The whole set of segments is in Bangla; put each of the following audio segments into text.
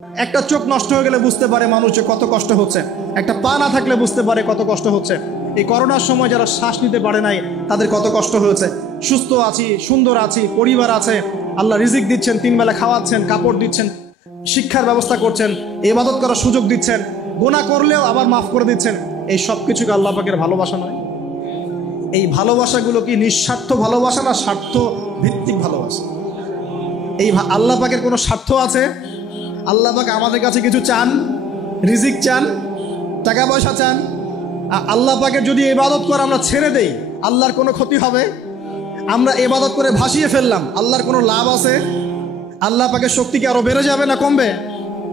একটা চোখ নষ্ট হয়ে গেলে বুঝতে পারে মানুষের কত কষ্ট হচ্ছে, একটা পা না থাকলে বুঝতে পারে কত কষ্ট হচ্ছে। এই করোনার সময় যারা শ্বাস নিতে পারে নাই তাদের কত কষ্ট হয়েছে। সুস্থ আছি, সুন্দর আছি, পরিবার আছে, আল্লাহ রিজিক দিচ্ছেন, 3 বেলা খাওয়াচ্ছেন, কাপড় দিচ্ছেন, শিক্ষার ব্যবস্থা করছেন, ইবাদত করার সুযোগ দিচ্ছেন, গুনাহ করলেও আবার মাফ করে দিচ্ছেন। এই সব কিছুকে আল্লাহ পাকের ভালোবাসা নয়? এই ভালোবাসাগুলো কি নিঃস্বার্থ ভালোবাসা না স্বার্থ ভিত্তিক ভালোবাসা? এই আল্লাহ পাকের কোনো স্বার্থ আছে? আল্লাহ পাক আমাদের কাছে কিছু চান? রিজিক চান? টাকা পয়সা চান? আল্লাহ পাকের যদি ইবাদত করে আমরা ছেড়ে দেই, আল্লাহর কোনো ক্ষতি হবে? আমরা ইবাদত করে ভাসিয়ে ফেললাম, আল্লাহর কোনো লাভ আছে? আল্লাহ পাকের শক্তি কি আরো বেড়ে যাবে না কমবে,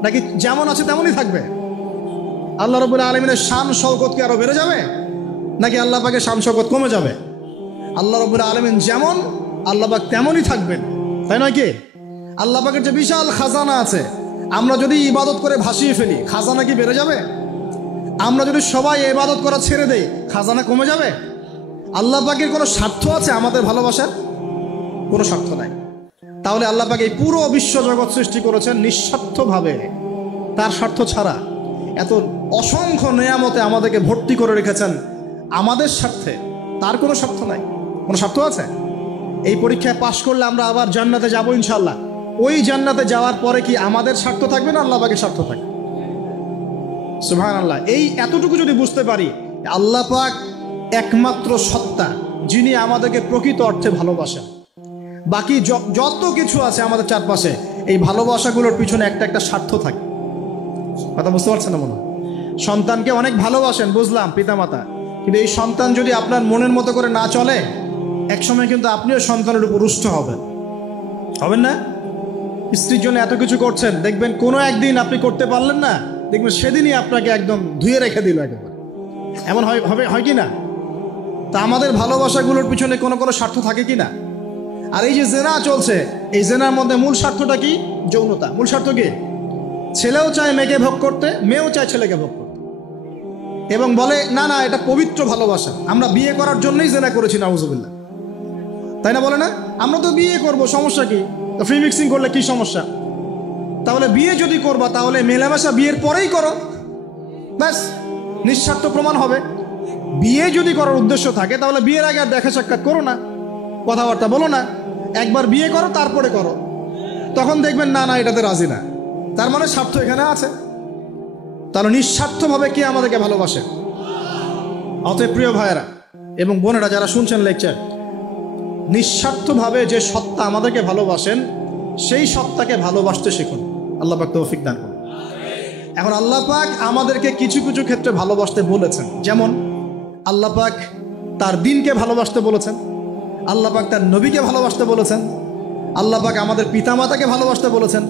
নাকি যেমন আছে তেমনই থাকবে? আল্লাহ রাব্বুল আলামিনের শান শওকত কি আরো বেড়ে যাবে, নাকি আল্লাহ পাকের শান শওকত কমে যাবে? আল্লাহ রাব্বুল আলামিন যেমন, আল্লাহ পাক তেমনই থাকবেন, তাই নয় কি? আল্লাহ পাকের যে বিশাল খাজানা আছে, আমরা যদি ইবাদত করে ভাসিয়ে ফেলি, খাজানা কি বেড়ে যাবে? আমরা যদি সবাই ইবাদত করা ছেড়ে দেই, খাজানা কমে যাবে? আল্লাহ পাকের কোনো স্বার্থ আছে আমাদের ভালোবাসার? কোনো স্বার্থ নাই। তাহলে আল্লাহ পাক এই পুরো বিশ্ব জগৎ সৃষ্টি করেছেন নিঃস্বার্থভাবে, তার স্বার্থ ছাড়া। এত অসংখ্য নেয়ামতে আমাদেরকে ভর্তি করে রেখেছেন আমাদের স্বার্থে, তার কোনো স্বার্থ নাই। কোনো স্বার্থ আছে? এই পরীক্ষায় পাশ করলে আমরা আবার জান্নাতে যাবো ইনশাল্লাহ। ওই জান্নাতে যাওয়ার পরে কি আমাদের স্বার্থ থাকবে না আল্লাহ পাকের স্বার্থ থাকবে? সুবহানাল্লাহ। এই এতটুকু যদি বুঝতে পারি, আল্লাহ পাক একমাত্র সত্তা যিনি আমাদেরকে প্রকৃত অর্থে ভালোবাসেন। বাকি যত কিছু আছে আমাদের চারপাশে, এই ভালোবাসাগুলোর পিছনে একটা একটা স্বার্থ থাকে। কথা বুঝতে পারছেন না মনে হয়? সন্তানকে অনেক ভালোবাসেন, বুঝলাম, পিতামাতা, কিন্তু এই সন্তান যদি আপনার মনের মতো করে না চলে, একসময় কিন্তু আপনিও সন্তানের উপর রুষ্ট হবেন না? স্ত্রীর জন্য এত কিছু করছেন, দেখবেন কোনো একদিন আপনি করতে পারলেন না, দেখবেন সেদিনই আপনাকে একদম ধুয়ে রেখে দিল একেবারে। এমন হয় কি না? তা আমাদের ভালোবাসাগুলোর পিছনে কোনো স্বার্থ থাকে কি না? আর এই যে জেনা চলছে, এই জেনার মধ্যে মূল স্বার্থটা কি? যৌনতা। মূল স্বার্থ কি? ছেলেও চায় মেয়েকে ভোগ করতে, মেয়েও চায় ছেলেকে ভোগ করতে, এবং বলে না না এটা পবিত্র ভালোবাসা, আমরা বিয়ে করার জন্যই জেনা করেছি, নাউজুবিল্লাহ, তাই না? বলে না, আমরা তো বিয়ে করব, সমস্যা কি? তো ফ্রি মিক্সিং করলে কি সমস্যা? তাহলে বিয়ে যদি করবা, তাহলে মেলামেশা বিয়ের পরেই করো, ব্যাস, নিঃস্বার্থ প্রমাণ হবে। বিয়ে যদি করার উদ্দেশ্য থাকে, তাহলে বিয়ের আগে আর দেখা সাক্ষাৎ করো না, কথাবার্তা বলো না, একবার বিয়ে করো তারপরে করো, তখন দেখবেন না না এটাতে রাজি না, তার মানে স্বার্থ এখানে আছে। তাহলে নিঃস্বার্থভাবে কে আমাদেরকে ভালোবাসে? অতএব প্রিয় ভাইয়েরা এবং বোনেরা যারা শুনছেন লেকচার, নিঃস্বার্থভাবে যে সত্তা আমাদেরকে ভালোবাসেন, সেই সত্তাকে ভালোবাসতে শিখুন। আল্লাহ পাক তৌফিক দান করুন। এখন আল্লাহ পাক আমাদেরকে কিছু কিছু ক্ষেত্রে ভালোবাসতে বলেছেন, যেমন আল্লাহ পাক তার দ্বীনকে ভালোবাসতে বলেছেন, আল্লাহ পাক তার নবীকে ভালোবাসতে বলেছেন, আল্লাহ পাক আমাদের পিতামাতাকে ভালোবাসতে বলেছেন,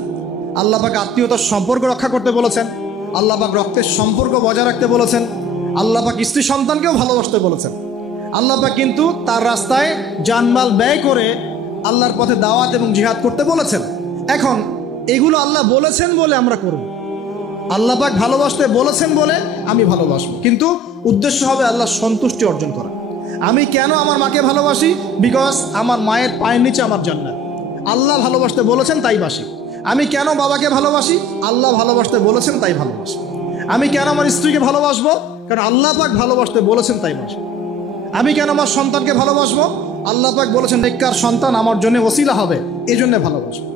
আল্লাহ পাক আত্মীয়তার সম্পর্ক রক্ষা করতে বলেছেন, আল্লাহ পাক রক্তের সম্পর্ক বজায় রাখতে বলেছেন, আল্লাহ পাক স্ত্রী সন্তানকেও ভালোবাসতে বলেছেন। আল্লাহ পাক কিন্তু তার রাস্তায় জানমাল ব্যয় করে আল্লাহর পথে দাওয়াত এবং জিহাদ করতে বলেছেন। এখন এগুলো আল্লাহ বলেছেন বলে আমরা করব, আল্লাহ পাক ভালোবাসতে বলেছেন বলে আমি ভালোবাসবো, কিন্তু উদ্দেশ্য হবে আল্লাহর সন্তুষ্টি অর্জন করা। আমি কেন আমার মাকে ভালোবাসি? বিকজ আমার মায়ের পায়ের নিচে আমার জান্নাত, আল্লাহ ভালোবাসতে বলেছেন তাই বাসি। আমি কেন বাবাকে ভালোবাসি? আল্লাহ ভালোবাসতে বলেছেন তাই ভালোবাসি। আমি কেন আমার স্ত্রীকে ভালোবাসবো? কারণ আল্লাহ পাক ভালোবাসতে বলেছেন তাই বাসি। আমি কেন আমার সন্তানকে ভালোবাসবো? আল্লাহ পাক বলেছেন নেককার সন্তান আমার জন্য ওসিলা হবে, এই জন্য ভালোবাসবো।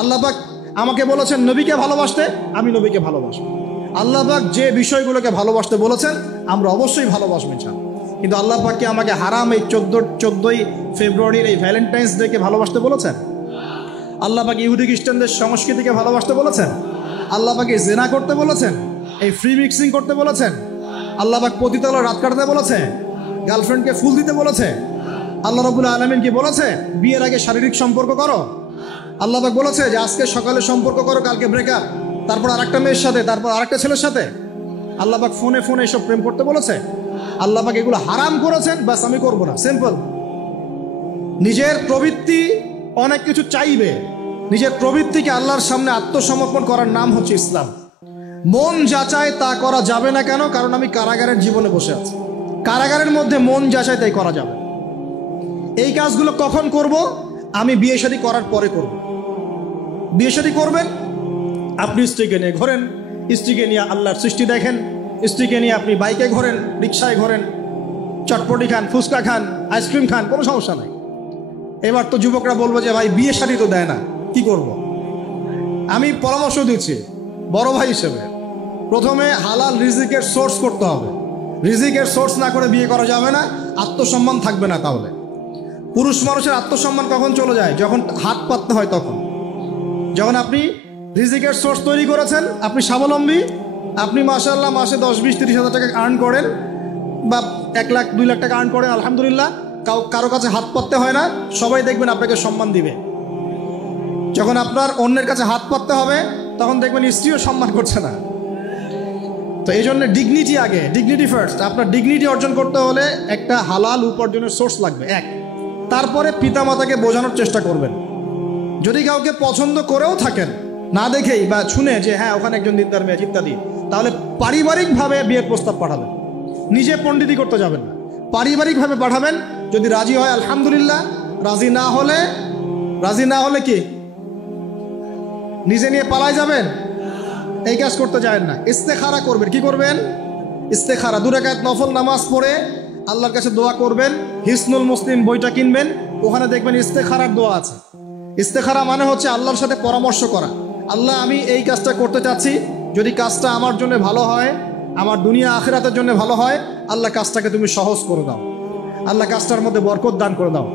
আল্লাহ পাক আমাকে বলেছেন নবীকে ভালোবাসতে, আমি নবীকে ভালোবাসবো। আল্লাহ পাক যে বিষয়গুলোকে ভালোবাসতে বলেছেন আমরা অবশ্যই ভালোবাসবো চান, কিন্তু আল্লাহ পাককে আমাকে হারাম এই 14ই ফেব্রুয়ারির এই ভ্যালেন্টাইন্স ডেকে ভালোবাসতে বলেছেন? আল্লাহ পাক ইহুদি খ্রিস্টানদের সংস্কৃতিকে ভালোবাসতে বলেছেন? আল্লাহ পাকে জেনা করতে বলেছেন? এই ফ্রি মিক্সিং করতে বলেছেন? আল্লাহ পাক পতিতালয়ে রাত কাটাতে বলেছে? গার্লফ্রেন্ডকে ফুল দিতে বলেছে? আল্লাহ রাব্বুল আলামিন কি বলেছে বিয়ের আগে শারীরিক সম্পর্ক করো? আল্লাহ পাক বলেছে যে আজকে সকালে সম্পর্ক করো, কালকে ব্রেকআপ, তারপর আরেকটা মেয়ের সাথে, তারপর আরেকটা ছেলের সাথে? আল্লাহ পাক ফোনে এসব প্রেম করতে বলেছে? আল্লাহ পাক এগুলো হারাম করেছেন, বাস আমি করবো না, সিম্পল। নিজের প্রবৃত্তি অনেক কিছু চাইবে, নিজের প্রবৃত্তিকে আল্লাহর সামনে আত্মসমর্পণ করার নাম হচ্ছে ইসলাম। মন যা চায় তা করা যাবে না, কেন? কারণ আমি কারাগারের জীবনে বসে আছি, কারাগারের মধ্যে মন যা চায় তাই করা যাবে। এই কাজগুলো কখন করব? আমি বিয়ে শাদী করার পরে করব। বিয়ে শাদী করবেন, আপনি স্ত্রীকে নিয়ে ঘোরেন, স্ত্রীকে নিয়ে আল্লাহর সৃষ্টি দেখেন, স্ত্রীকে নিয়ে আপনি বাইকে ঘোরেন, রিক্সায় ঘোরেন, চটপটি খান, ফুচকা খান, আইসক্রিম খান, কোনো সমস্যা নাই। এবার তো যুবকরা বলবো যে ভাই বিয়ে শাদী তো দেয় না, কি করব। আমি পরামর্শ দিচ্ছি বড় ভাই হিসেবে, প্রথমে হালাল রিজিকের সোর্স করতে হবে। রিজিকের সোর্স না করে বিয়ে করা যাবে না, আত্মসম্মান থাকবে না। তাহলে পুরুষ মানুষের আত্মসম্মান কখন চলে যায়? যখন হাত পাততে হয় তখন। যখন আপনি রিজিকের সোর্স তৈরি করেছেন, আপনি স্বাবলম্বী, আপনি মাশাআল্লাহ মাসে 10, 20, 30 হাজার টাকা আর্ন করেন বা 1 লাখ 2 লাখ টাকা আর্ন করেন, আলহামদুলিল্লাহ, কারো কাছে হাত পাততে হয় না, সবাই দেখবেন আপনাকে সম্মান দিবে। যখন আপনার অন্যের কাছে হাত পাততে হবে তখন দেখবেন স্ত্রীও সম্মান করছে না। তো এই জন্য ডিগনিটি আগে, ডিগনিটি ফার্স্ট। আপনার ডিগনিটি অর্জন করতে হলে একটা হালাল উপার্জনের সোর্স লাগবে, এক। তারপরে পিতামাতাকে বোঝানোর চেষ্টা করবেন। যদি কাউকে পছন্দ করেও থাকেন না দেখেই বা শুনে যে হ্যাঁ ওখানে একজন দিনদার মেয়ে ইত্যাদি, তাহলে পারিবারিকভাবে বিয়ের প্রস্তাব পাঠাবেন, নিজে পণ্ডিতি করতে যাবেন না, পারিবারিকভাবে পাঠাবেন। যদি রাজি হয় আলহামদুলিল্লাহ, রাজি না হলে কি নিজে নিয়ে পালায় যাবেন? এই কাজ করতে যাবেন না। ইস্তেখারা করবেন। কি করবেন? ইস্তেখারা। 2 রাকাত নফল নামাজ পড়ে আল্লাহর কাছে দোয়া করবেন। হিসনুল মুসলিম বইটা কিনবেন, ওখানে দেখবেন ইস্তেখারার দোয়া আছে। ইস্তেখারা মানে হচ্ছে আল্লাহর সাথে পরামর্শ করা। আল্লাহ, আমি এই কাজটা করতে চাচ্ছি, যদি কাজটা আমার জন্য ভালো হয়, আমার দুনিয়া আখিরাতের জন্য ভালো হয়, আল্লাহ কাজটাকে তুমি সহজ করে দাও, আল্লাহ কাজটার মধ্যে বরকত দান করে দাও।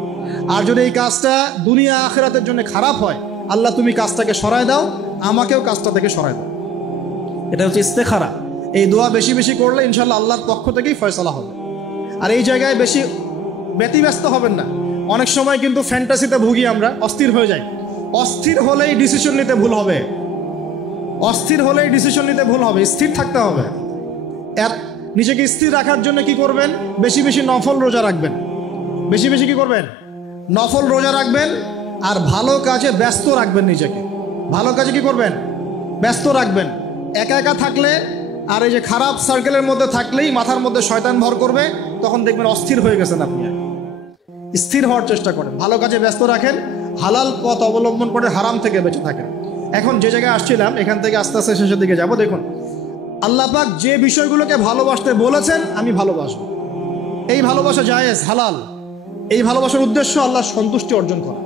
আর যদি এই কাজটা দুনিয়া আখিরাতের জন্য খারাপ হয়, আল্লাহ তুমি কাজটাকে সরায় দাও, আমাকেও কাজটা থেকে সরায় দাও। এটা হচ্ছে ইস্তেখারা। এই দোয়া বেশি বেশি করলে ইনশাল্লাহ আল্লাহর পক্ষ থেকেই ফয়সালা হবে। আর এই জায়গায় বেশি ব্যতিব্যস্ত হবেন না। অনেক সময় কিন্তু ফ্যান্টাসিতে ভুগি আমরা, অস্থির হয়ে যাই। অস্থির হলেই ডিসিশন নিতে ভুল হবে, অস্থির হলেই ডিসিশন নিতে ভুল হবে। স্থির থাকতে হবে। নিজেকে স্থির রাখার জন্য কি করবেন? বেশি বেশি নফল রোজা রাখবেন। বেশি বেশি কি করবেন? নফল রোজা রাখবেন। আর ভালো কাজে ব্যস্ত রাখবেন নিজেকে। ভালো কাজে কি করবেন? ব্যস্ত রাখবেন। একা একা থাকলে আর এই যে খারাপ সার্কেলের মধ্যে থাকলেই মাথার মধ্যে শয়তান ভর করবে, তখন দেখবেন অস্থির হয়ে গেছেন আপনি। স্থির হওয়ার চেষ্টা করেন, ভালো কাজে ব্যস্ত রাখেন, হালাল পথ অবলম্বন করে হারাম থেকে বেঁচে থাকেন। এখন যে জায়গায় আসছিলাম, এখান থেকে আস্তে আস্তে শেষের দিকে যাব। দেখুন, আল্লাহ পাক যে বিষয়গুলোকে ভালোবাসতে বলেছেন আমি ভালোবাসবো, এই ভালোবাসা জায়েজ, হালাল। এই ভালোবাসার উদ্দেশ্য আল্লাহর সন্তুষ্টি অর্জন করা।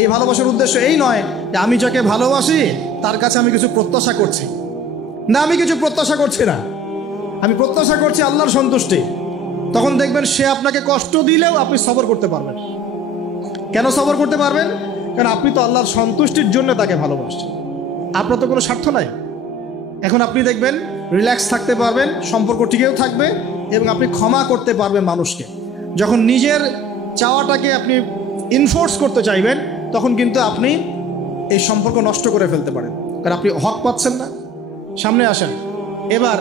এই ভালোবাসার উদ্দেশ্য এই নয় যে আমি যাকে ভালোবাসি তার কাছে আমি কিছু প্রত্যাশা করছি। না, আমি কিছু প্রত্যাশা করছি না, আমি প্রত্যাশা করছি আল্লাহর সন্তুষ্টি। তখন দেখবেন সে আপনাকে কষ্ট দিলেও আপনি সবর করতে পারবেন। কেন সবর করতে পারবেন? কারণ আপনি তো আল্লাহর সন্তুষ্টির জন্য তাকে ভালোবাসছেন, আপনার তো কোনো স্বার্থ নাই। এখন আপনি দেখবেন রিল্যাক্স থাকতে পারবেন, সম্পর্ক টিকেও থাকবে এবং আপনি ক্ষমা করতে পারবেন মানুষকে। যখন নিজের চাওয়াটাকে আপনি ইনফোর্স করতে চাইবেন, তখন কিন্তু আপনি এই সম্পর্ক নষ্ট করে ফেলতে পারেন, কারণ আপনি হক পাচ্ছেন না। সামনে আসেন। এবার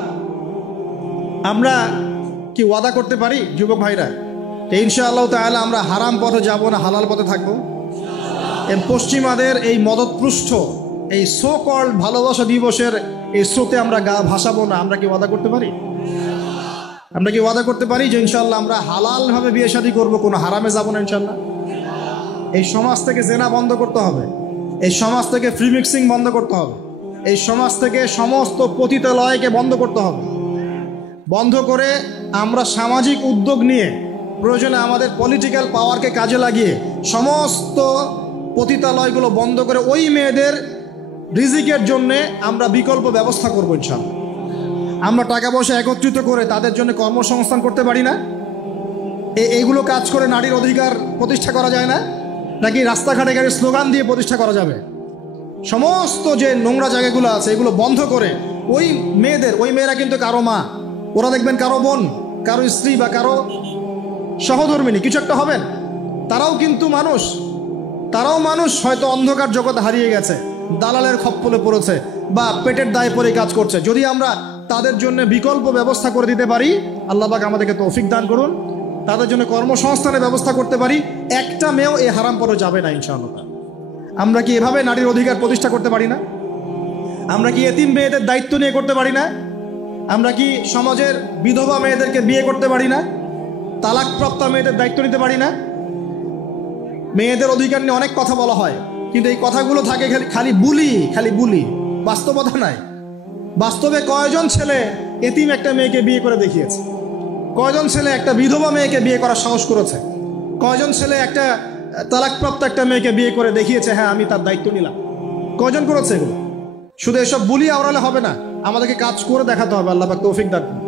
আমরা কি ওয়াদা করতে পারি যুবক ভাইরা যে ইনশাআল্লাহ তাআলা আমরা হারাম পথে যাব না, হালাল পথে থাকবো? পশ্চিমাদের এই মদতপৃষ্ঠ এই সো কল্ড ভালোবাসা দিবসের এই স্রোতে আমরা গা ভাসাবো না। আমরা কি ওয়াদা করতে পারি? আমরা কি ওয়াদা করতে পারি যে ইনশাআল্লাহ আমরা হালালভাবে বিয়ে শাদী করবো, কোনো হারামে যাব না ইনশাআল্লাহ? এই সমাজ থেকে জেনা বন্ধ করতে হবে, এই সমাজ থেকে ফ্রি মিক্সিং বন্ধ করতে হবে, এই সমাজ থেকে সমস্ত পতিতালয়কে বন্ধ করতে হবে। বন্ধ করে আমরা সামাজিক উদ্যোগ নিয়ে প্রয়োজনে আমাদের পলিটিক্যাল পাওয়ারকে কাজে লাগিয়ে সমস্ত পতিতালয়গুলো বন্ধ করে ওই মেয়েদের রিজিকের জন্যে আমরা বিকল্প ব্যবস্থা করবো ইনশাআল্লাহ। আমরা টাকা পয়সা একত্রিত করে তাদের জন্য কর্মসংস্থান করতে পারি না? এইগুলো কাজ করে নারীর অধিকার প্রতিষ্ঠা করা যায় না? নাকি রাস্তাঘাটে গাড়ির স্লোগান দিয়ে প্রতিষ্ঠা করা যাবে? সমস্ত যে নোংরা জায়গাগুলো আছে এগুলো বন্ধ করে ওই মেয়েরা কিন্তু কারো মা, ওরা দেখবেন কারো বোন, কারো স্ত্রী বা কারো সহধর্মিনী কিছু একটা হবেন। তারাও কিন্তু মানুষ, তারাও মানুষ, হয়তো অন্ধকার জগতে হারিয়ে গেছে, দালালের খপ্পলে পড়েছে বা পেটের দায়ে পড়ে কাজ করছে। যদি আমরা তাদের জন্য বিকল্প ব্যবস্থা করে দিতে পারি, আল্লাহ পাক আমাদেরকে তৌফিক দান করুন, তাদের জন্য কর্মসংস্থানের ব্যবস্থা করতে পারি, একটা মেয়েও এই হারাম পথে যাবে না ইনশাআল্লাহ। আমরা কি এভাবে নারীর অধিকার প্রতিষ্ঠা করতে পারি না? আমরা কি এতিম মেয়েদের দায়িত্ব নিয়ে করতে পারি না? আমরা কি সমাজের বিধবা মেয়েদেরকে বিয়ে করতে পারি না? তালাকপ্রাপ্ত মেয়েদের দায়িত্ব নিতে পারি না? মেয়েদের অধিকার নিয়ে অনেক কথা বলা হয়, কিন্তু এই কথাগুলো থাকে খালি বুলি। বাস্তবতা নাই। বাস্তবে কয়জন ছেলে এতিম একটা মেয়েকে বিয়ে করে দেখিয়েছে? কয়জন ছেলে একটা বিধবা মেয়েকে বিয়ে করার সাহস করেছে? কয়জন ছেলে একটা তালাকপ্রাপ্ত একটা মেয়েকে বিয়ে করে দেখিয়েছে হ্যাঁ আমি তার দায়িত্ব নিলাম? কয়জন করেছে এগুলো? শুধু এসব বলি আওড়ালে হবে না, আমাদেরকে কাজ করে দেখাতে হবে। আল্লাহ পাক তৌফিক দান করুন।